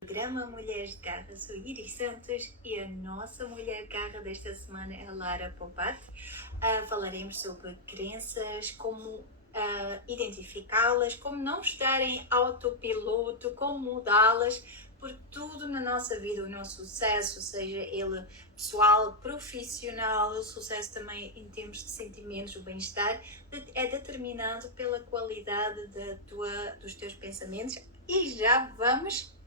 Programa Mulheres de Garra, sou Iris Santos e a nossa mulher de garra desta semana é a Lara Popat. Falaremos sobre crenças, como identificá-las, como não estar em autopiloto, como mudá-las, por tudo na nossa vida, o nosso sucesso, seja ele pessoal, profissional, o sucesso também em termos de sentimentos, o bem-estar, é determinado pela qualidade dos teus pensamentos. E já vamos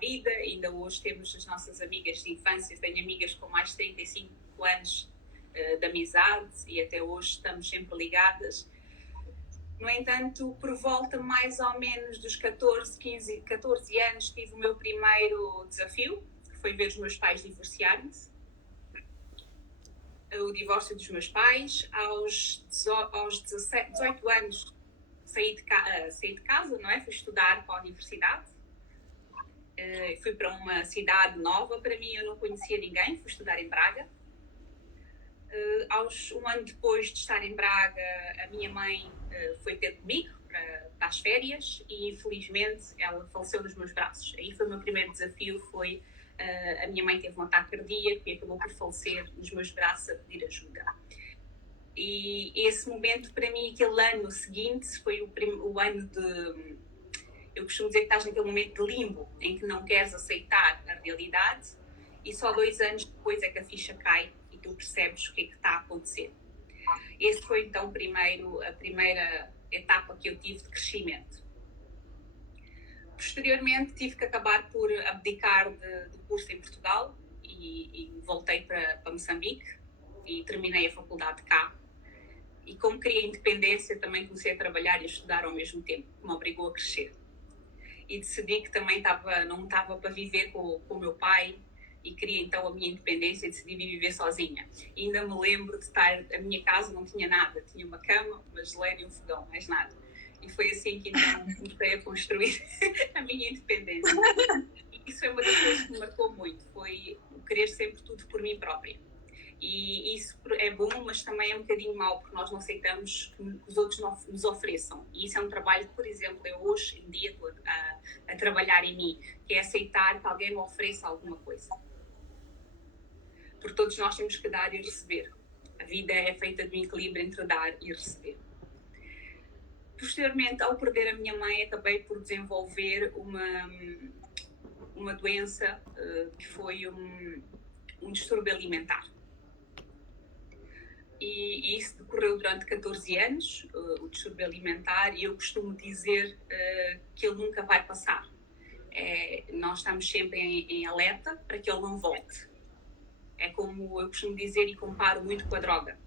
vida, ainda hoje temos as nossas amigas de infância, tenho amigas com mais de 35 anos de amizade e até hoje estamos sempre ligadas. No entanto, por volta mais ou menos dos 14 anos, tive o meu primeiro desafio, que foi ver os meus pais divorciarem-se. O divórcio dos meus pais, aos 18 anos saí de casa, não é? Fui estudar para a universidade. Fui para uma cidade nova para mim, eu não conhecia ninguém, fui estudar em Braga. Um ano depois de estar em Braga, a minha mãe foi ter comigo para as férias e infelizmente ela faleceu nos meus braços. Aí foi o meu primeiro desafio, a minha mãe teve um ataque cardíaco e acabou por falecer nos meus braços a pedir ajuda. E esse momento para mim, aquele ano seguinte, foi o ano de... Eu costumo dizer que estás naquele momento de limbo, em que não queres aceitar a realidade e só 2 anos depois é que a ficha cai e tu percebes o que é que está a acontecer. Esse foi então a primeira etapa que eu tive de crescimento. Posteriormente tive que acabar por abdicar do curso em Portugal e voltei para Moçambique e terminei a faculdade cá. E como queria independência, também comecei a trabalhar e a estudar ao mesmo tempo, que me obrigou a crescer. E decidi que também não estava para viver com o meu pai e queria então a minha independência e decidi viver sozinha. E ainda me lembro de estar... A minha casa não tinha nada, tinha uma cama, uma geleira e um fogão, mais nada. E foi assim que então comecei a construir a minha independência. E isso é uma das coisas que me marcou muito, foi o querer sempre tudo por mim própria. E isso é bom, mas também é um bocadinho mau, porque nós não aceitamos que os outros nos ofereçam. E isso é um trabalho que, por exemplo, eu hoje em dia estou a trabalhar em mim, que é aceitar que alguém me ofereça alguma coisa. Porque todos nós temos que dar e receber. A vida é feita de um equilíbrio entre dar e receber. Posteriormente, ao perder a minha mãe, acabei por desenvolver uma doença que foi um distúrbio alimentar. E isso decorreu durante 14 anos, o distúrbio alimentar, e eu costumo dizer que ele nunca vai passar. Nós estamos sempre em alerta para que ele não volte. É como eu costumo dizer e comparo muito com a droga.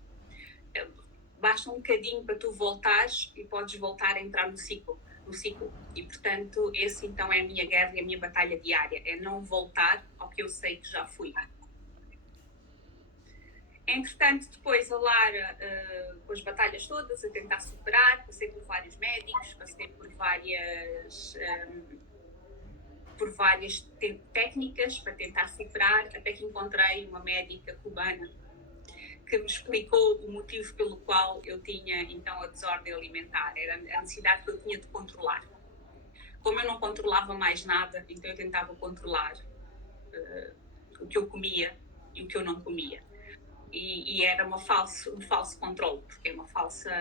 Basta um bocadinho para tu voltares e podes voltar a entrar no ciclo. E, portanto, esse então é a minha guerra e a minha batalha diária, é não voltar ao que eu sei que já fui. Entretanto, depois a Lara, com as batalhas todas, a tentar superar, passei por vários médicos, passei por várias técnicas para tentar superar, até que encontrei uma médica cubana que me explicou o motivo pelo qual eu tinha então a desordem alimentar, era a necessidade que eu tinha de controlar. Como eu não controlava mais nada, então eu tentava controlar o que eu comia e o que eu não comia. E era um falso controle, porque é uma falsa...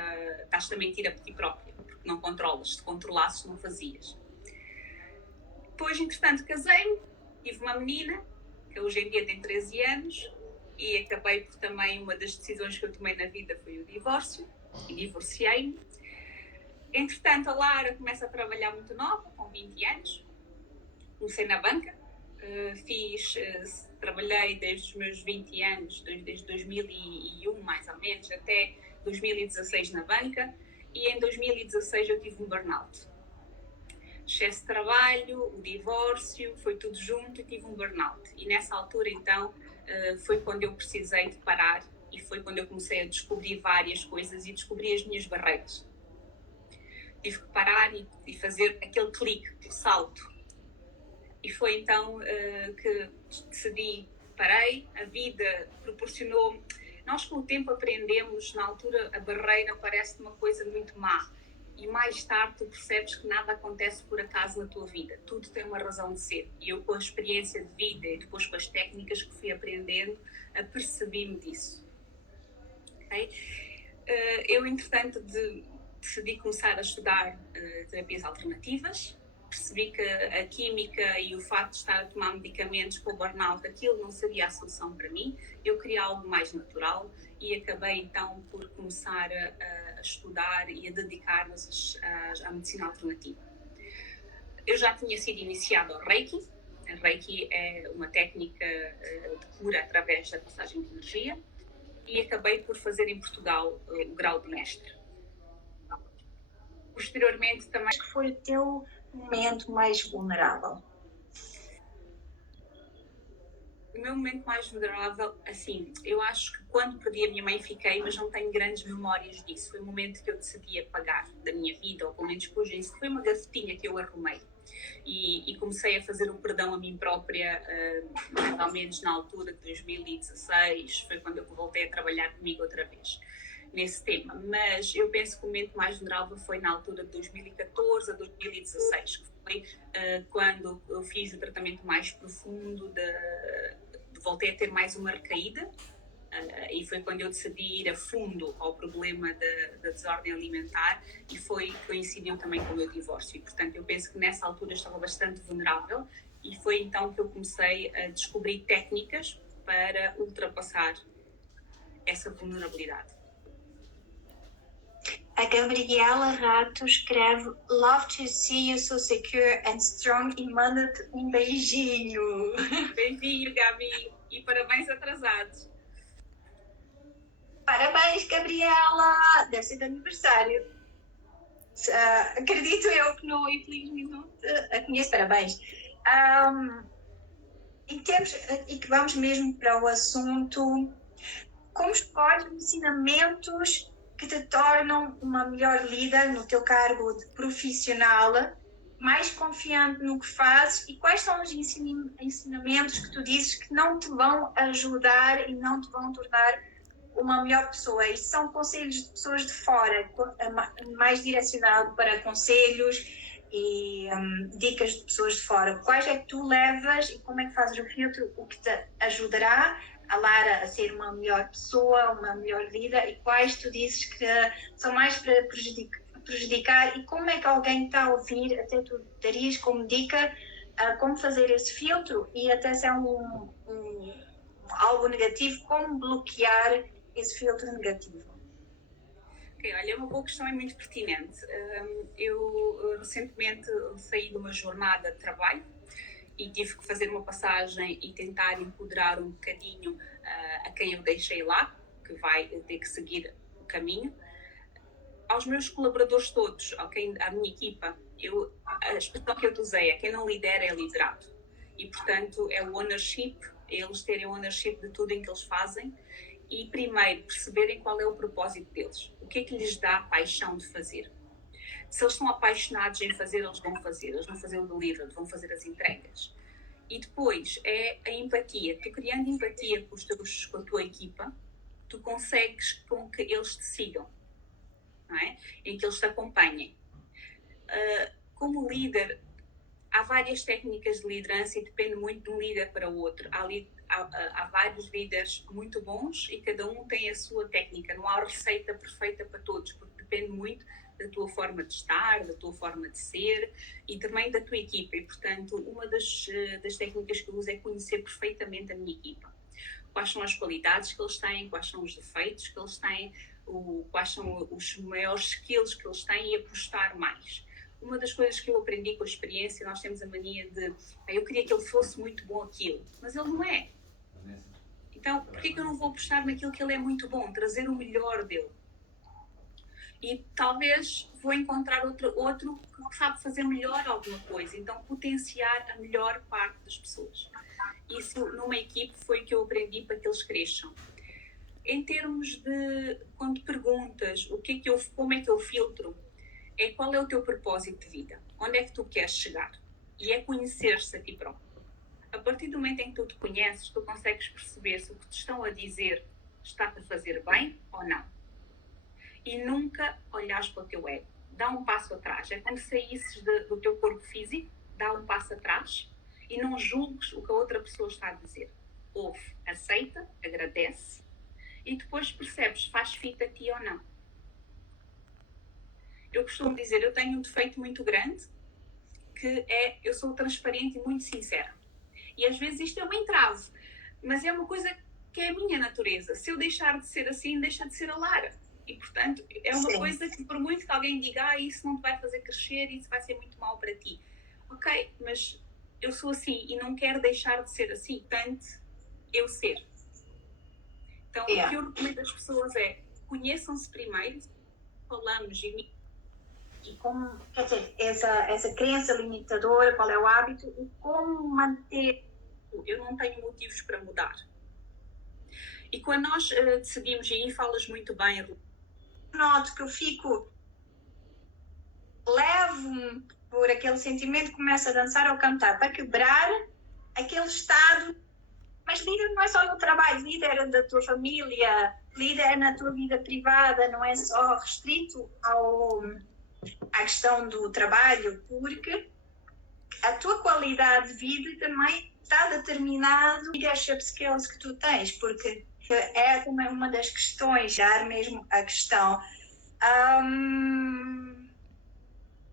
Estás-te a mentir a ti própria, porque não controlas. Se controlasses, não fazias. Depois, entretanto, casei-me, tive uma menina, que hoje em dia tem 13 anos, e acabei por também, uma das decisões que eu tomei na vida foi o divórcio, e divorciei-me. Entretanto, a Lara começa a trabalhar muito nova, com 20 anos. Comecei na banca, trabalhei desde os meus 20 anos, desde 2001 mais ou menos, até 2016 na banca, e em 2016 eu tive um burnout. Excesso de trabalho, o divórcio, foi tudo junto e tive um burnout. E nessa altura então foi quando eu precisei de parar e foi quando eu comecei a descobrir várias coisas e descobri as minhas barreiras. Tive que parar e fazer aquele clique, o salto. E foi então que decidi, parei, a vida proporcionou... Nós com o tempo aprendemos, na altura a barreira parece uma coisa muito má. e mais tarde tu percebes que nada acontece por acaso na tua vida, tudo tem uma razão de ser. E eu, com a experiência de vida e depois com as técnicas que fui aprendendo, apercebi-me disso. Okay? Eu, entretanto, decidi começar a estudar terapias alternativas. Percebi que a química e o facto de estar a tomar medicamentos para o burnout, aquilo não seria a solução para mim. Eu queria algo mais natural e acabei então por começar a estudar e a dedicar-me à medicina alternativa. Eu já tinha sido iniciada ao Reiki. A Reiki é uma técnica de cura através da passagem de energia e acabei por fazer em Portugal o grau de mestre. Posteriormente também... Acho que foi o teu momento mais vulnerável? O meu momento mais vulnerável, assim, eu acho que quando perdi a minha mãe fiquei, mas não tenho grandes memórias disso. Foi o momento que eu decidi apagar da minha vida, ou pelo menos pus isso. Foi uma gavetinha que eu arrumei. E comecei a fazer o perdão a mim própria, mais ou menos na altura de 2016, foi quando eu voltei a trabalhar comigo outra vez nesse tema. Mas eu penso que o momento mais vulnerável foi na altura de 2014 a 2016, que foi quando eu fiz o tratamento mais profundo, voltei a ter mais uma recaída, e foi quando eu decidi ir a fundo ao problema da desordem alimentar, e coincidiu também com o meu divórcio. E, portanto, eu penso que nessa altura eu estava bastante vulnerável, e foi então que eu comecei a descobrir técnicas para ultrapassar essa vulnerabilidade. A Gabriela Rato escreve: Love to see you so secure and strong, e manda-te um beijinho. Beijinho, Gabi, e parabéns atrasados. Parabéns, Gabriela! Deve ser de aniversário. Acredito eu que não, infelizmente não a conheço. Parabéns. E que vamos mesmo para o assunto: como escolhes ensinamentos que te tornam uma melhor líder no teu cargo de profissional, mais confiante no que fazes, e quais são os ensinamentos que tu dizes que não te vão ajudar e não te vão tornar uma melhor pessoa? Isto são conselhos de pessoas de fora, mais direcionado para conselhos e dicas de pessoas de fora. Quais é que tu levas e como é que fazes o filtro, o que te ajudará a Lara a ser uma melhor pessoa, uma melhor vida, e quais tu dizes que são mais para prejudicar, e como é que alguém está a ouvir, até tu darias como dica como fazer esse filtro, e até se é algo negativo, como bloquear esse filtro negativo? Ok, olha, uma boa questão, é muito pertinente. Eu recentemente saí de uma jornada de trabalho e tive que fazer uma passagem e tentar empoderar um bocadinho a quem eu deixei lá, que vai ter que seguir o caminho. Aos meus colaboradores todos, à minha equipa, a expressão que eu te usei é: quem não lidera é liderado. E, portanto, é o ownership, eles terem ownership de tudo em que eles fazem, e primeiro perceberem qual é o propósito deles, o que é que lhes dá paixão de fazer. Se eles estão apaixonados em fazer, eles vão fazer o delivery, vão fazer as entregas. E depois é a empatia. Tu, criando empatia com a tua equipa, tu consegues com que eles te sigam, não é? Em que eles te acompanhem. Como líder, há várias técnicas de liderança e depende muito de um líder para o outro. Há vários líderes muito bons e cada um tem a sua técnica. Não há receita perfeita para todos, porque depende muito da tua forma de estar, da tua forma de ser e também da tua equipa. E, portanto, uma das técnicas que eu uso é conhecer perfeitamente a minha equipa. Quais são as qualidades que eles têm, quais são os defeitos que eles têm, quais são os maiores skills que eles têm, e apostar mais. Uma das coisas que eu aprendi com a experiência, nós temos a mania de: eu queria que ele fosse muito bom aquilo, mas ele não é. Então, por que eu não vou apostar naquilo que ele é muito bom? Trazer o melhor dele. E talvez vou encontrar outro que sabe fazer melhor alguma coisa. Então, potenciar a melhor parte das pessoas. Isso, numa equipe, foi o que eu aprendi para que eles cresçam. Em termos de, quando perguntas como é que eu filtro, é qual é o teu propósito de vida? Onde é que tu queres chegar? E é conhecer-se a ti próprio. A partir do momento em que tu te conheces, tu consegues perceber se o que te estão a dizer está-te a fazer bem ou não. E nunca olhares para o teu ego. dá um passo atrás. É como se saísses do teu corpo físico, dá um passo atrás e não julgues o que a outra pessoa está a dizer. Ouve, aceita, agradece e depois percebes se faz fit a ti ou não. Eu costumo dizer, eu tenho um defeito muito grande, que é, eu sou transparente e muito sincera. E às vezes isto é um entrave, mas é uma coisa que é a minha natureza. Se eu deixar de ser assim, deixa de ser a Lara. E, portanto, é uma coisa que, por muito que alguém diga, isso não te vai fazer crescer, isso vai ser muito mau para ti. Ok, mas eu sou assim e não quero deixar de ser assim, portanto, eu ser. Então, o que eu recomendo às pessoas é, conheçam-se primeiro, falamos e como, quer dizer, essa crença limitadora, qual é o hábito e como manter. Eu não tenho motivos para mudar. E quando nós decidimos, e aí falas muito bem, noto que eu fico, levo-me por aquele sentimento, começo a dançar ou cantar para quebrar aquele estado. Mas líder não é só no trabalho, líder da tua família, líder na tua vida privada, não é só restrito à questão do trabalho, porque a tua qualidade de vida também está determinado no leadership skills que tu tens, porque é também uma das questões, dar mesmo a questão.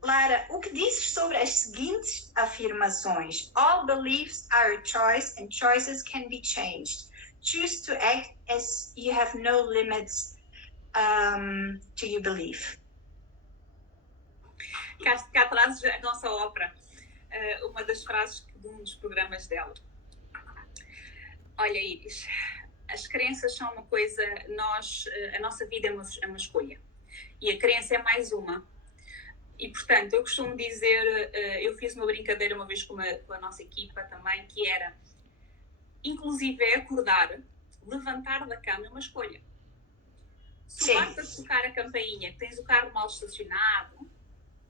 Lara, o que dizes sobre as seguintes afirmações? All beliefs are a choice and choices can be changed. Choose to act as you have no limits to your belief. Cá trazes a nossa ópera, uma das frases de um dos programas dela. Olha, Iris, as crenças são uma coisa, a nossa vida é uma escolha. E a crença é mais uma. E, portanto, eu costumo dizer, eu fiz uma brincadeira uma vez com a nossa equipa também, que era, inclusive, acordar, levantar da cama é uma escolha. Se basta tocar a campainha, que tens o carro mal estacionado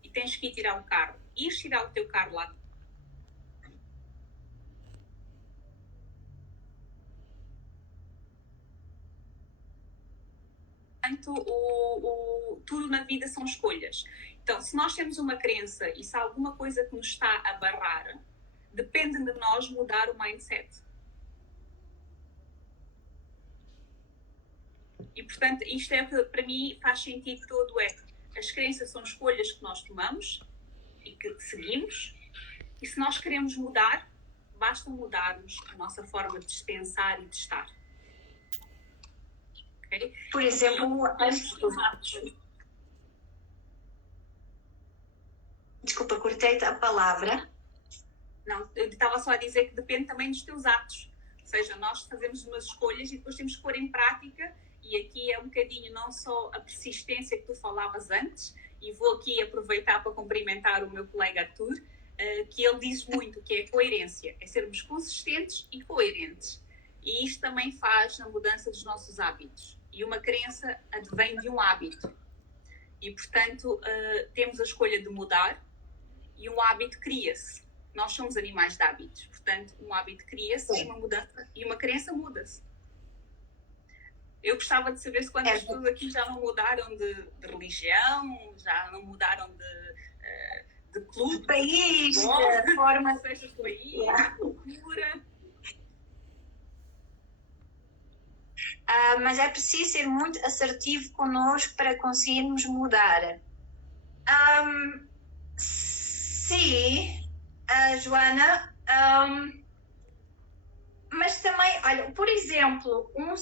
e tens que ir tirar o carro, ires tirar o teu carro lá. Portanto, tudo na vida são escolhas. Então, se nós temos uma crença e se há alguma coisa que nos está a barrar, depende de nós mudar o mindset. E, portanto, isto é que para mim faz sentido todo, as crenças são escolhas que nós tomamos e que seguimos, e se nós queremos mudar, basta mudarmos a nossa forma de pensar e de estar. Okay? Por exemplo, desculpa, cortei-te a palavra. Não, eu estava só a dizer que depende também dos teus atos. Ou seja, nós fazemos umas escolhas e depois temos que pôr em prática, e aqui é um bocadinho não só a persistência que tu falavas antes, e vou aqui aproveitar para cumprimentar o meu colega Arthur, que ele diz muito, que é a coerência, é sermos consistentes e coerentes. E isto também faz na mudança dos nossos hábitos. E uma crença advém de um hábito. E, portanto, temos a escolha de mudar e um hábito cria-se. Nós somos animais de hábitos. Portanto, um hábito cria-se e uma mudança e uma crença muda-se. Eu gostava de saber se quantas pessoas aqui já não mudaram de religião, já não mudaram de clube, de país, de forma, seja de país, de cultura. Mas é preciso ser muito assertivo connosco para conseguirmos mudar. Sim, Joana, mas também, olha, por exemplo, um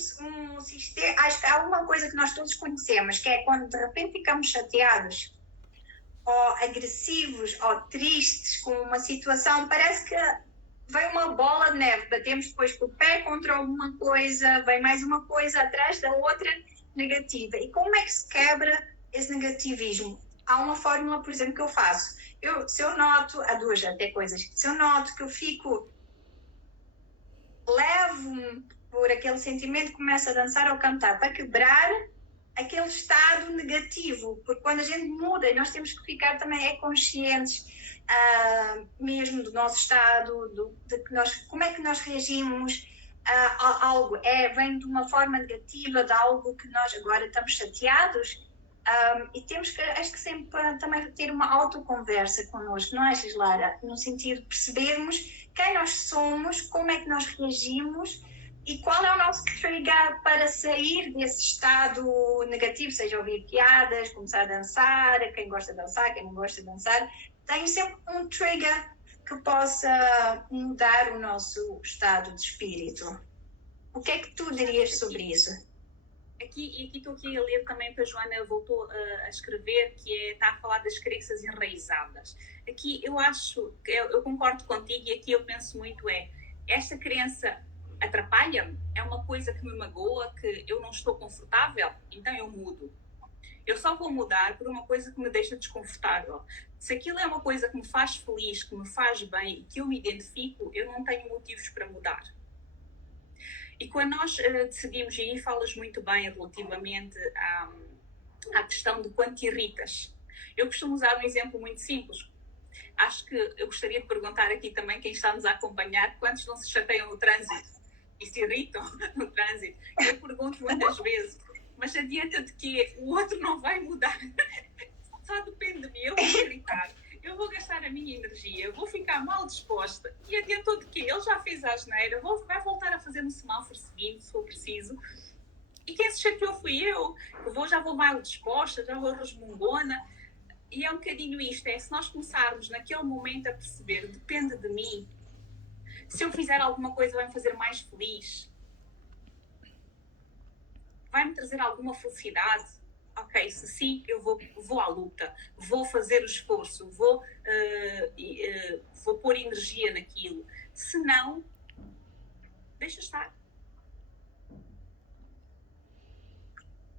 sistema, acho que há uma coisa que nós todos conhecemos, que é quando de repente ficamos chateados, ou agressivos, ou tristes com uma situação, parece que vem uma bola de neve, batemos depois com o pé contra alguma coisa, vem mais uma coisa atrás da outra negativa. E como é que se quebra esse negativismo? Há uma fórmula, por exemplo, que eu faço. Se eu noto, há duas até coisas, se eu noto que eu fico, levo-me por aquele sentimento, começo a dançar ou cantar para quebrar aquele estado negativo, porque quando a gente muda, nós temos que ficar também conscientes mesmo do nosso estado, como é que nós reagimos a algo, vem de uma forma negativa, de algo que nós agora estamos chateados, E temos que, acho que sempre também ter uma autoconversa connosco, não achas, Lara? No sentido de percebermos quem nós somos, como é que nós reagimos e qual é o nosso trigger para sair desse estado negativo, seja ouvir piadas, começar a dançar, quem gosta de dançar, quem não gosta de dançar. Tenho sempre um trigger que possa mudar o nosso estado de espírito. O que é que tu dirias sobre isso? Aqui estou aqui a ler também que a Joana voltou a escrever, que está a falar das crenças enraizadas. Aqui eu acho, eu concordo contigo, e aqui eu penso muito esta crença atrapalha-me, é uma coisa que me magoa, que eu não estou confortável, então eu mudo. Eu só vou mudar por uma coisa que me deixa desconfortável. Se aquilo é uma coisa que me faz feliz, que me faz bem e que eu me identifico, eu não tenho motivos para mudar. E quando nós decidimos, e aí falas muito bem relativamente à questão de quando te irritas. Eu costumo usar um exemplo muito simples. Acho que eu gostaria de perguntar aqui também quem está nos a acompanhar, quantos não se chateiam no trânsito e se irritam no trânsito? Eu pergunto muitas vezes, mas adianta de que o outro não vai mudar. Só depende de mim, eu vou me irritar. Eu vou gastar a minha energia, vou ficar mal disposta e adiantou de que ele já fez a asneira, vai voltar a fazer no semáforo seguinte, se for preciso. E quem se chateou fui eu, que já vou mal disposta, já vou resmungona. E é um bocadinho isto, se nós começarmos naquele momento a perceber, depende de mim, se eu fizer alguma coisa vai me fazer mais feliz, vai me trazer alguma felicidade. Ok, se sim, eu vou à luta, vou fazer o esforço, vou pôr energia naquilo. Se não, deixa estar.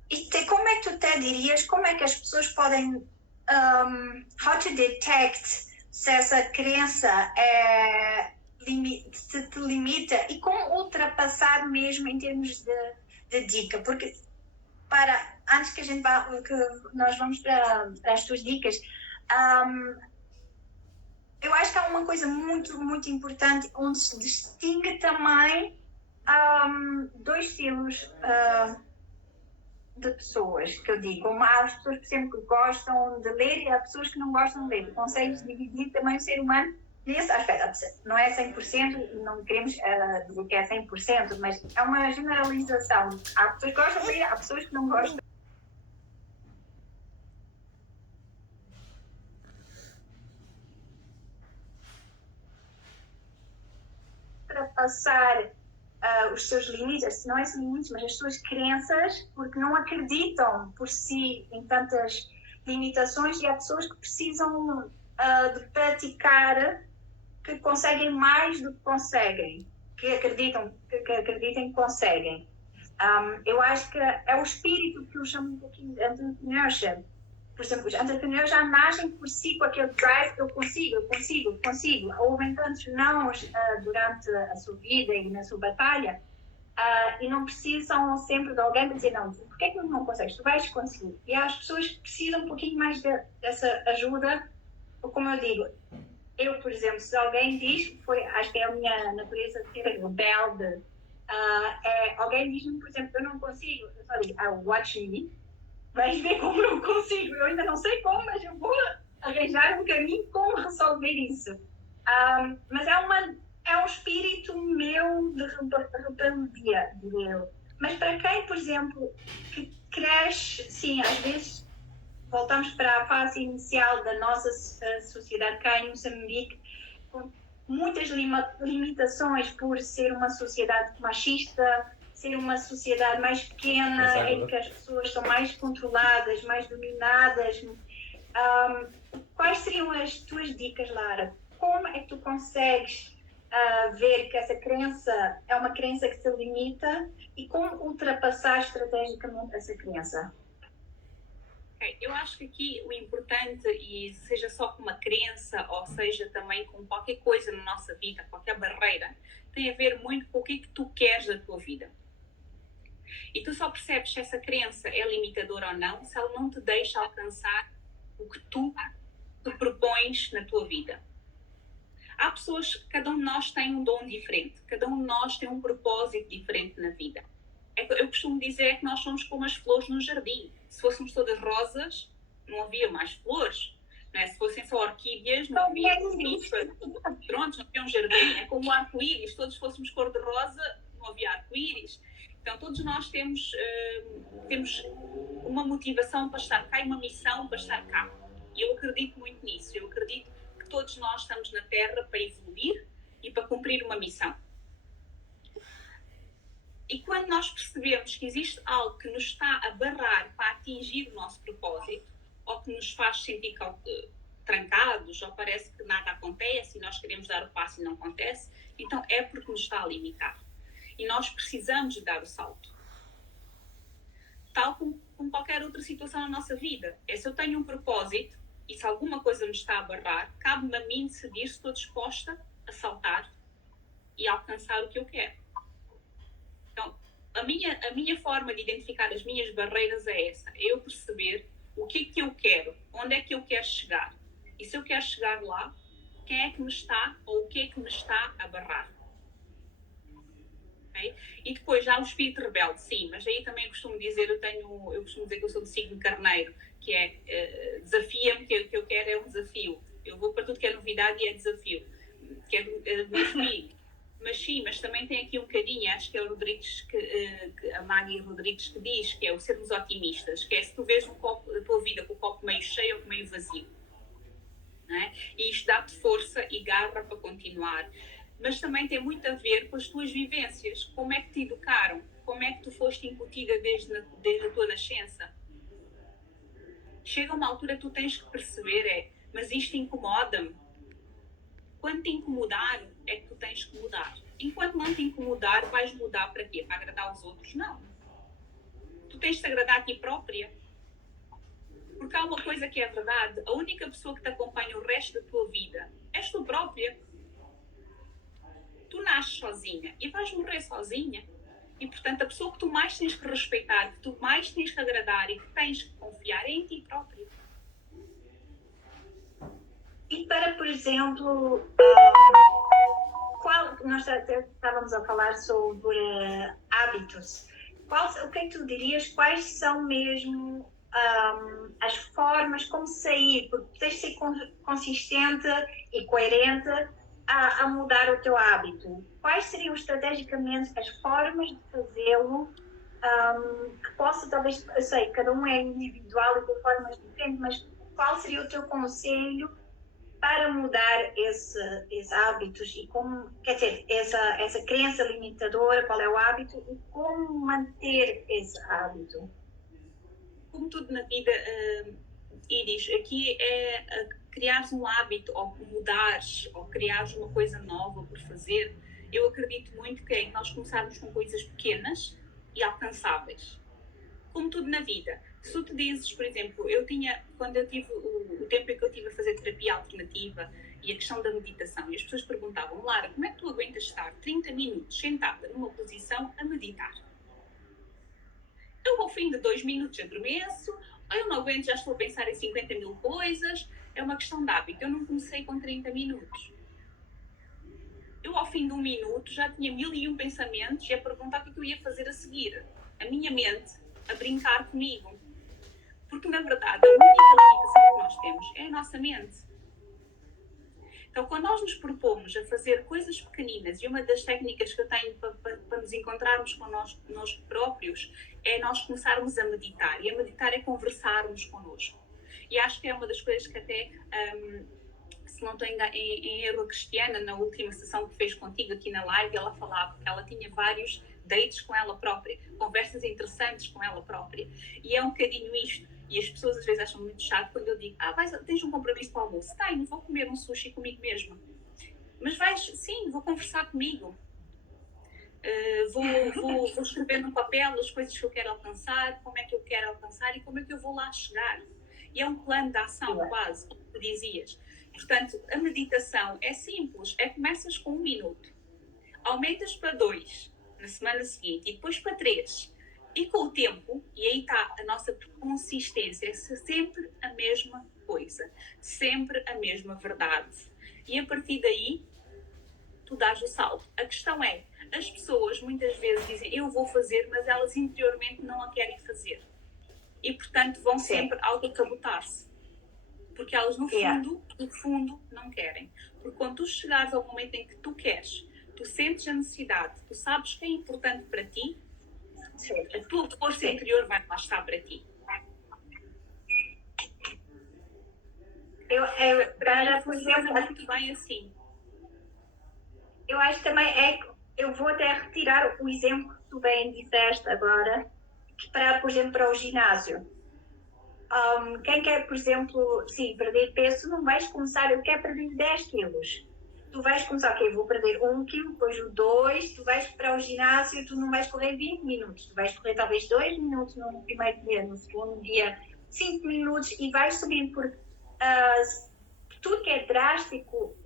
E como é que tu até dirias, como é que as pessoas podem, how to detect se essa crença se te limita e como ultrapassar mesmo em termos de dica? Porque antes que nós vamos para as tuas dicas, eu acho que há uma coisa muito, muito importante onde se distingue também dois estilos de pessoas, que eu digo. Há as pessoas, por exemplo, que gostam de ler e há pessoas que não gostam de ler. Consegues dividir também o ser humano nesse aspecto. Não é 100%, não queremos dizer que é 100%, mas é uma generalização. Há pessoas que gostam de ler, há pessoas que não gostam. Para passar os seus limites, não é os limites, mas as suas crenças, porque não acreditam por si em tantas limitações e há pessoas que precisam de praticar, que conseguem mais do que conseguem, que acreditem que conseguem. Eu acho que é o espírito que eu chamo um pouquinho de entrepreneurship. Por exemplo, os entrepreneurs já nascem por si com aquele drive, eu consigo. Houve tantos nãos durante a sua vida e na sua batalha, e não precisam sempre de alguém para dizer, não, por que é que não consegues? Tu vais conseguir. E as pessoas precisam um pouquinho mais dessa ajuda, ou como eu digo, eu, por exemplo, se alguém diz, acho que é a minha natureza de ser rebelde, alguém diz-me, por exemplo, eu não consigo, eu só digo, watch me, vais ver como eu consigo. Eu ainda não sei como, mas eu vou arranjar um caminho como resolver isso. Mas é um espírito meu de rebeldia, digo eu. Mas para quem, por exemplo, que cresce, sim, às vezes voltamos para a fase inicial da nossa sociedade cá em Moçambique, com muitas limitações por ser uma sociedade machista, ser uma sociedade mais pequena, em que as pessoas são mais controladas, mais dominadas. Quais seriam as tuas dicas, Lara? Como é que tu consegues ver que essa crença é uma crença que te limita e como ultrapassar estrategicamente essa crença? Eu acho que aqui o importante, e seja só com uma crença, ou seja também com qualquer coisa na nossa vida, qualquer barreira, tem a ver muito com o que é que tu queres da tua vida. E tu só percebes se essa crença é limitadora ou não, se ela não te deixa alcançar o que tu te propões na tua vida. Há pessoas, cada um de nós tem um dom diferente, cada um de nós tem um propósito diferente na vida. Eu costumo dizer que nós somos como as flores no jardim. Se fôssemos todas rosas, não havia mais flores. Não é? Se fossem só orquídeas, não havia pronto, não havia um jardim. É como o arco-íris. Se todos fôssemos cor-de-rosa, não havia arco-íris. Então, todos nós temos uma motivação para estar cá e uma missão para estar cá. E eu acredito muito nisso. Eu acredito que todos nós estamos na Terra para evoluir e para cumprir uma missão. E quando nós percebemos que existe algo que nos está a barrar para atingir o nosso propósito, ou que nos faz sentir trancados, ou parece que nada acontece e nós queremos dar o passo e não acontece, então é porque nos está a limitar. E nós precisamos de dar o salto. Tal como qualquer outra situação na nossa vida. É se eu tenho um propósito e se alguma coisa me está a barrar, cabe-me a mim decidir se estou disposta a saltar e alcançar o que eu quero. Então, a minha forma de identificar as minhas barreiras é essa. É eu perceber o que é que eu quero, onde é que eu quero chegar. E se eu quero chegar lá, quem é que me está ou o que é que me está a barrar. Okay? E depois já o espírito rebelde, sim, mas aí também eu costumo dizer, eu costumo dizer que eu sou do signo carneiro, que é desafia-me, que eu quero é um desafio. Eu vou para tudo que é novidade e é desafio. Que é do meu espírito. Mas sim, mas também tem aqui um bocadinho, acho que é o Rodrigues, a Maggie Rodrigues que diz, que é o sermos otimistas, que é se tu vês a tua vida com o copo meio cheio ou meio vazio. Não é? E isto dá-te força e garra para continuar. Mas também tem muito a ver com as tuas vivências. Como é que te educaram? Como é que tu foste incutida desde a tua nascença? Chega uma altura que tu tens que perceber, mas isto incomoda-me. Quando te incomodar, é que tu tens que mudar. Enquanto não te incomodar, vais mudar para quê? Para agradar os outros? Não. Tu tens de te agradar a ti própria. Porque há uma coisa que é verdade. A única pessoa que te acompanha o resto da tua vida és tu própria. Tu nasces sozinha e vais morrer sozinha. E, portanto, a pessoa que tu mais tens que respeitar, que tu mais tens que agradar e que tens que confiar é em ti própria. E para, por exemplo, nós estávamos a falar sobre hábitos. O que é que tu dirias? Quais são mesmo as formas, como sair? Porque tens de ser consistente e coerente a mudar o teu hábito. Quais seriam estrategicamente as formas de fazê-lo que possa, talvez, eu sei, cada um é individual e tem formas diferentes, mas qual seria o teu conselho para mudar esses hábitos e como, quer dizer, essa crença limitadora, qual é o hábito e como manter esse hábito? Como tudo na vida, Iris, aqui é criares um hábito ou mudares ou criares uma coisa nova por fazer. Eu acredito muito que é nós começarmos com coisas pequenas e alcançáveis. Como tudo na vida. Se tu te dizes, por exemplo, quando eu tive o tempo em que eu estive a fazer terapia alternativa e a questão da meditação, e as pessoas perguntavam, Lara, como é que tu aguentas estar 30 minutos sentada numa posição a meditar? Eu, ao fim de 2 minutos, adormeço, ou eu não aguento, já estou a pensar em 50 mil coisas. É uma questão de hábito. Eu não comecei com 30 minutos. Eu, ao fim de 1 minuto, já tinha 1001 pensamentos e a perguntar o que eu ia fazer a seguir. A minha mente a brincar comigo. Porque, na verdade, a única limitação que nós temos é a nossa mente. Então, quando nós nos propomos a fazer coisas pequeninas, e uma das técnicas que eu tenho para nos encontrarmos com nós próprios é nós começarmos a meditar. E a meditar é conversarmos connosco. E acho que é uma das coisas que até, se não estou em erro, a Cristiana, na última sessão que fez contigo aqui na live, ela falava que ela tinha vários dates com ela própria, conversas interessantes com ela própria. E é um bocadinho isto. E as pessoas às vezes acham muito chato quando eu digo tens um compromisso para o almoço? Tenho, vou comer um sushi comigo mesma. Mas sim, vou conversar comigo. Vou escrever no papel as coisas que eu quero alcançar, como é que eu quero alcançar e como é que eu vou lá chegar. E é um plano de ação quase, como tu dizias. Portanto, a meditação é simples, começas com 1 minuto, aumentas para 2 na semana seguinte e depois para 3. E com o tempo, e aí está a nossa consistência, é sempre a mesma coisa, sempre a mesma verdade. E a partir daí, tu dás o salto. A questão é, as pessoas muitas vezes dizem, eu vou fazer, mas elas interiormente não a querem fazer. e, portanto, vão Sim. sempre auto-sabotar-se. Porque elas, no fundo, não querem. Porque quando tu chegares ao momento em que tu queres, tu sentes a necessidade, tu sabes que é importante para ti, a tua força interior vai lá estar para ti. Para funciona muito bem assim. Eu acho também eu vou até retirar o exemplo que tu bem disseste agora, que por exemplo, para o ginásio. Quem quer, por exemplo, sim, perder peso, não vais começar, eu quero perder 10 quilos. Tu vais começar, ok, vou perder 1 quilo, depois o 2, tu vais para o ginásio, tu não vais correr 20 minutos, tu vais correr talvez 2 minutos no primeiro dia, no segundo dia 5 minutos e vais subir, porque tudo que é drástico,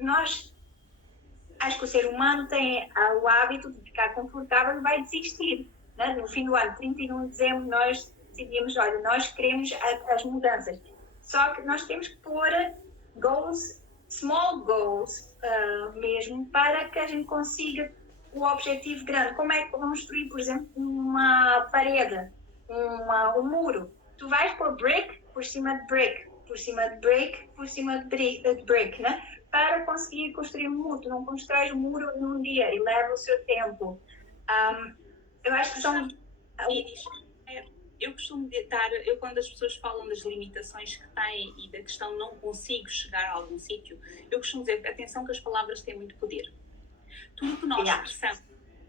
acho que o ser humano tem o hábito de ficar confortável e vai desistir. Né? No fim do ano, 31 de dezembro, nós decidimos, olha, nós queremos as mudanças. Só que nós temos que pôr goals, small goals mesmo, para que a gente consiga o objetivo grande. Como é que vamos construir, por exemplo, uma parede, um muro? Tu vais pôr brick por cima de brick, por cima de brick, por cima de brick, né? Para conseguir construir um muro. Tu não constróis um muro num dia e leva o seu tempo. Eu acho que são... Eu costumo quando as pessoas falam das limitações que têm e da questão não consigo chegar a algum sítio, eu costumo dizer, atenção que as palavras têm muito poder. Tudo que nós expressamos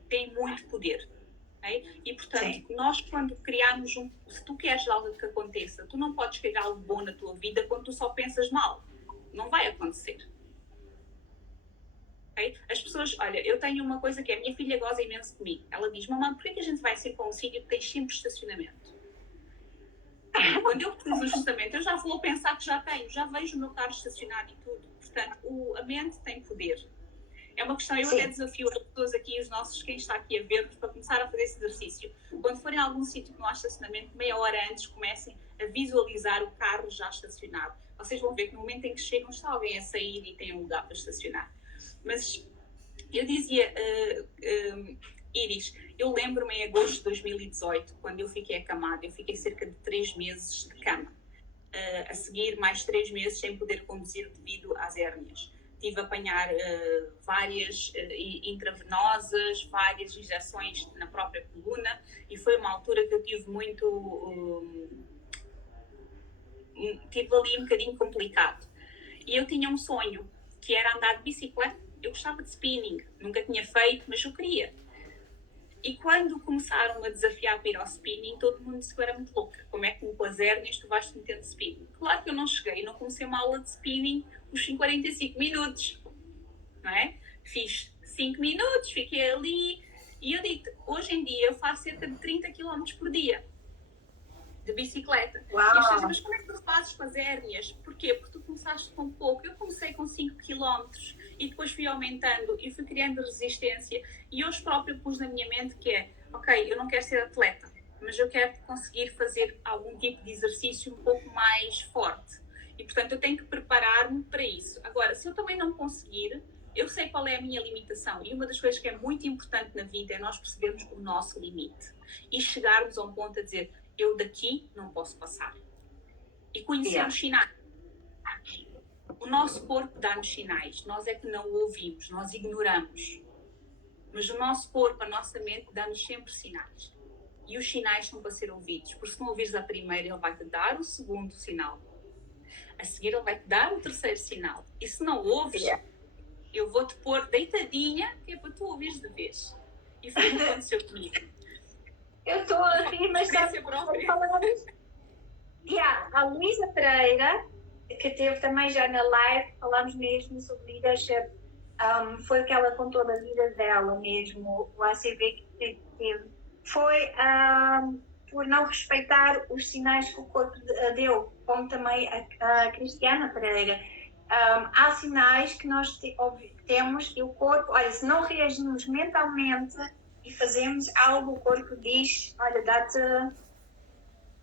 tem muito poder. Okay? E, portanto, nós quando criamos se tu queres algo que aconteça, tu não podes criar algo bom na tua vida quando tu só pensas mal. Não vai acontecer. Okay? As pessoas, olha, eu tenho uma coisa que a minha filha goza imenso de mim. Ela diz, mamãe, por que a gente vai sempre para um sítio que tem sempre estacionamento? Quando eu preciso do estacionamento, eu já vou pensar que já tenho, já vejo o meu carro estacionado e tudo. Portanto, a mente tem poder. É uma questão, eu até desafio as pessoas aqui, quem está aqui a ver-nos, para começar a fazer esse exercício. Quando forem a algum sítio que não há estacionamento, meia hora antes comecem a visualizar o carro já estacionado. Vocês vão ver que no momento em que chegam está alguém a sair e tem um lugar para estacionar. Mas eu dizia, Iris, eu lembro-me em agosto de 2018, quando eu fiquei acamada, eu fiquei cerca de 3 meses de cama. A seguir, mais 3 meses sem poder conduzir devido às hérnias. Tive a apanhar várias intravenosas, várias injeções na própria coluna e foi uma altura que eu tive tive ali um bocadinho complicado. E eu tinha um sonho, que era andar de bicicleta. Eu gostava de spinning, nunca tinha feito, mas eu queria. E quando começaram a desafiar para ir ao spinning, todo mundo disse que eu era muito louca. Como é que com as hérnias tu vais te meter de spinning? Claro que eu não cheguei, não comecei uma aula de spinning os 45 minutos, não é? Fiz 5 minutos, fiquei ali e eu digo, hoje em dia eu faço cerca de 30 km por dia de bicicleta. Uau. E as pessoas, mas como é que tu fazes com as hérnias? Porquê? Porque tu começaste com pouco. Eu comecei com 5 km e depois fui aumentando e fui criando resistência e hoje próprio pus na minha mente que é, ok, eu não quero ser atleta, mas eu quero conseguir fazer algum tipo de exercício um pouco mais forte. E, portanto, eu tenho que preparar-me para isso. Agora, se eu também não conseguir, eu sei qual é a minha limitação. E uma das coisas que é muito importante na vida é nós percebermos o nosso limite. E chegarmos a um ponto a dizer, eu daqui não posso passar. E conhecer os sinais. O nosso corpo dá-nos sinais. Nós é que não o ouvimos, nós ignoramos. Mas o nosso corpo, a nossa mente, dá-nos sempre sinais. E os sinais são para ser ouvidos. Porque se não ouvires a primeira, ele vai-te dar o segundo sinal. A seguir ele vai-te dar o terceiro sinal. E se não ouves, eu vou-te pôr deitadinha, que é para tu ouvires de vez. E foi o que aconteceu comigo. Eu estou a rir, mas está falando. A Luísa Pereira, que teve também já na live, falámos mesmo sobre leadership. Foi o que ela contou da vida dela mesmo, o ACV que teve. Foi por não respeitar os sinais que o corpo deu, como também a Cristiana Pereira. Há sinais que nós temos e o corpo, olha, se não reagimos mentalmente e fazemos algo, o corpo diz, olha, dá-te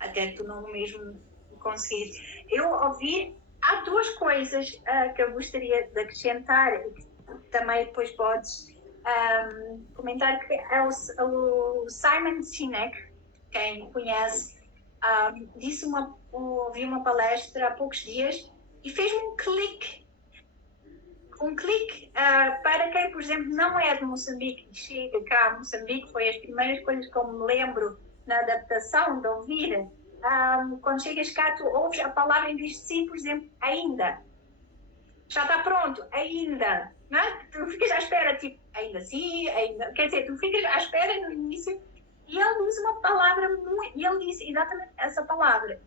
até tu não mesmo conseguires. Eu ouvi, há 2 coisas que eu gostaria de acrescentar e que também depois podes comentar, que é o Simon Sinek, quem conhece, ouvi uma palestra há poucos dias e fez-me um clique para quem, por exemplo, não é de Moçambique e chega cá a Moçambique, foi as primeiras coisas que eu me lembro na adaptação de ouvir. Quando chegas cá, tu ouves a palavra em vez de sim, por exemplo, ainda. Já está pronto, ainda. Não é? Tu ficas à espera, tipo, ainda sim, ainda. Quer dizer, tu ficas à espera no início e ele diz uma palavra e ele disse exatamente essa palavra.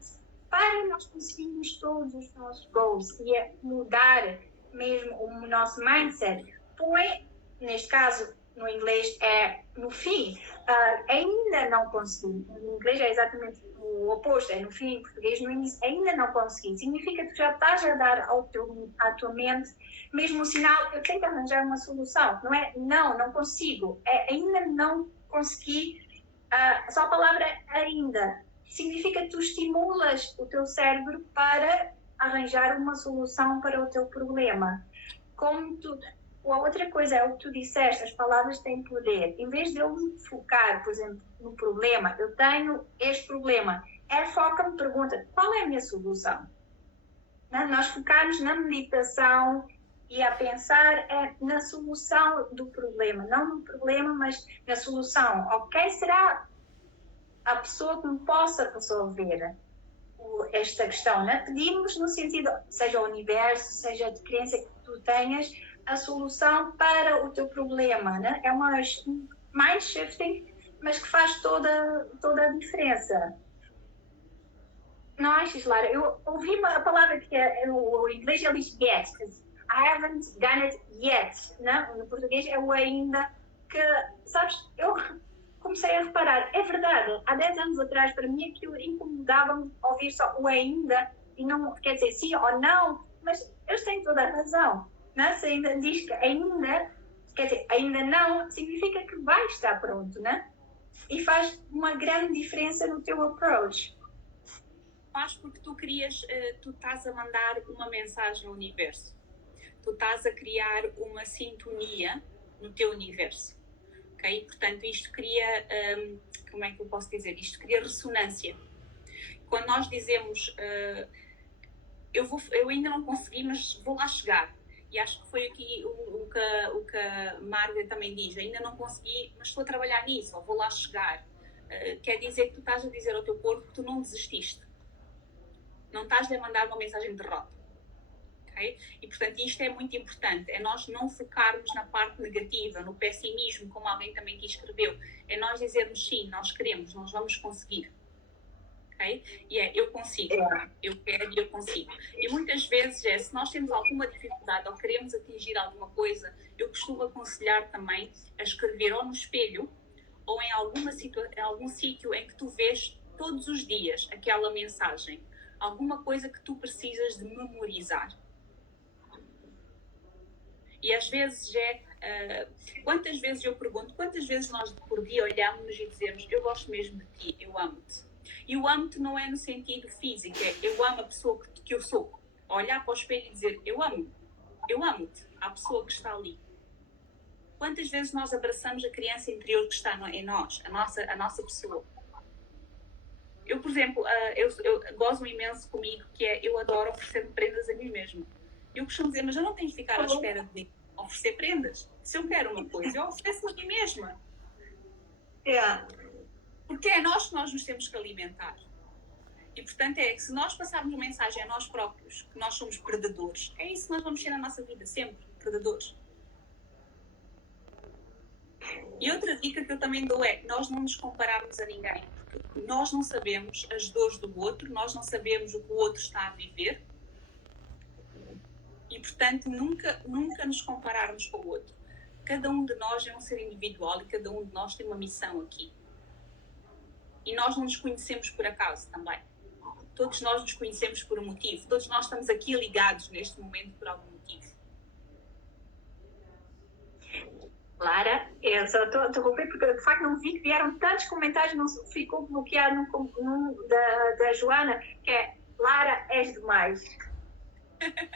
Para nós conseguirmos todos os nossos goals, que é mudar mesmo o nosso mindset, põe, neste caso, no inglês é no fim, ainda não consegui. No inglês é exatamente o oposto, é no fim, em português no início, ainda não consegui. Significa que já estás a dar à tua mente mesmo um sinal, eu tenho que arranjar uma solução. Não é não consigo, é ainda não consegui. Só a palavra ainda significa que tu estimulas o teu cérebro para arranjar uma solução para o teu problema. A outra coisa é o que tu disseste, as palavras têm poder. Em vez de eu me focar, por exemplo, no problema, eu tenho este problema, foca-me, pergunta, qual é a minha solução? Nós focarmos na meditação e a pensar na solução do problema, não no problema, mas na solução. Ok, será a pessoa que me possa resolver esta questão, né? Pedimos no sentido, seja o universo, seja a crença que tu tenhas, a solução para o teu problema, né? É uma mind shifting, mas que faz toda a diferença. Não achas, Lara? Eu ouvi a palavra que o inglês ele diz yet. I haven't done it yet. Não? No português é o ainda, que, sabes, eu comecei a reparar, é verdade, há 10 anos atrás, para mim aquilo incomodava-me ouvir só o ainda, e não quer dizer sim ou não, mas eles têm toda a razão. Né? Se ainda diz que ainda, quer dizer, ainda não, significa que vai estar pronto, né? E faz uma grande diferença no teu approach. Faz porque tu estás a mandar uma mensagem ao universo. Tu estás a criar uma sintonia no teu universo. Okay? Portanto, isto cria, como é que eu posso dizer? Isto cria ressonância. Quando nós dizemos, eu ainda não consegui, mas vou lá chegar. E acho que foi aqui o que a Marga também diz, ainda não consegui, mas estou a trabalhar nisso, ou vou lá chegar. Quer dizer que tu estás a dizer ao teu corpo que tu não desististe. Não estás a mandar uma mensagem de derrota. Okay? E, portanto, isto é muito importante. É nós não focarmos na parte negativa, no pessimismo, como alguém também aqui escreveu. É nós dizermos sim, nós queremos, nós vamos conseguir. Okay? E eu consigo, eu quero e eu consigo. E muitas vezes se nós temos alguma dificuldade ou queremos atingir alguma coisa, eu costumo aconselhar também a escrever ou no espelho ou em algum sítio em que tu vês todos os dias aquela mensagem. Alguma coisa que tu precisas de memorizar. E às vezes quantas vezes eu pergunto, quantas vezes nós por dia olhamos e dizemos, eu gosto mesmo de ti, eu amo-te. E o amo-te não é no sentido físico, eu amo a pessoa que eu sou. Olhar para o espelho e dizer, eu amo-te, a pessoa que está ali. Quantas vezes nós abraçamos a criança interior que está em nós, a nossa pessoa. Eu, por exemplo, eu gozo imenso comigo, que eu adoro oferecer-me prendas a mim mesma. Eu costumo dizer, mas eu não tenho de ficar à espera de oferecer prendas. Se eu quero uma coisa, eu ofereço a mim mesma. Porque é nós que nós nos temos que alimentar. E, portanto, se nós passarmos uma mensagem a nós próprios, que nós somos predadores, é isso que nós vamos ser na nossa vida, sempre, predadores. E outra dica que eu também dou é, nós não nos compararmos a ninguém. Porque nós não sabemos as dores do outro, nós não sabemos o que o outro está a viver. E, portanto, nunca nos compararmos com o outro. Cada um de nós é um ser individual e cada um de nós tem uma missão aqui. E nós não nos conhecemos por acaso também. Todos nós nos conhecemos por um motivo. Todos nós estamos aqui ligados neste momento por algum motivo. Lara, eu só estou a interromper porque de facto não vi que vieram tantos comentários, não ficou bloqueado no da Joana, que é Lara, és demais.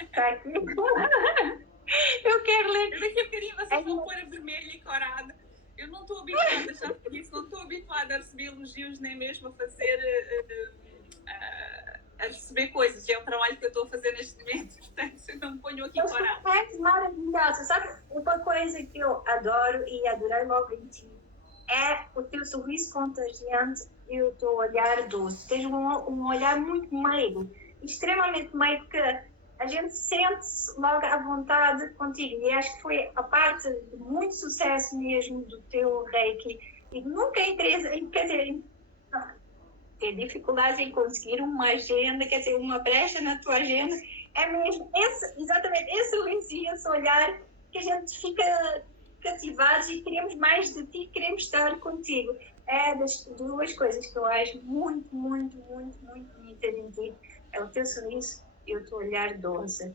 Está aqui. Eu quero ler. Daqui a bocadinho vocês vão pôr a vermelha e corada. Eu não estou habituada, já por isso, não estou habituada a receber elogios, nem mesmo a fazer receber coisas. É o trabalho que eu estou a fazer neste momento, portanto, eu não me ponho aqui parado. É maravilhosa. Sabe, uma coisa que eu adoro e adorei logo em ti é o teu sorriso contagiante e o teu olhar doce. Tens um olhar muito meigo, extremamente meigo, que a gente sente-se logo à vontade contigo. E acho que foi a parte de muito sucesso mesmo do teu Reiki. E nunca entrei, quer dizer, ter dificuldades em conseguir uma agenda, quer dizer, uma brecha na tua agenda. É mesmo exatamente esse sorriso e esse olhar que a gente fica cativados e queremos mais de ti, queremos estar contigo. É das duas coisas que eu acho muito, muito, muito, muito bonita em ti. É o teu sorriso e o teu olhar doce.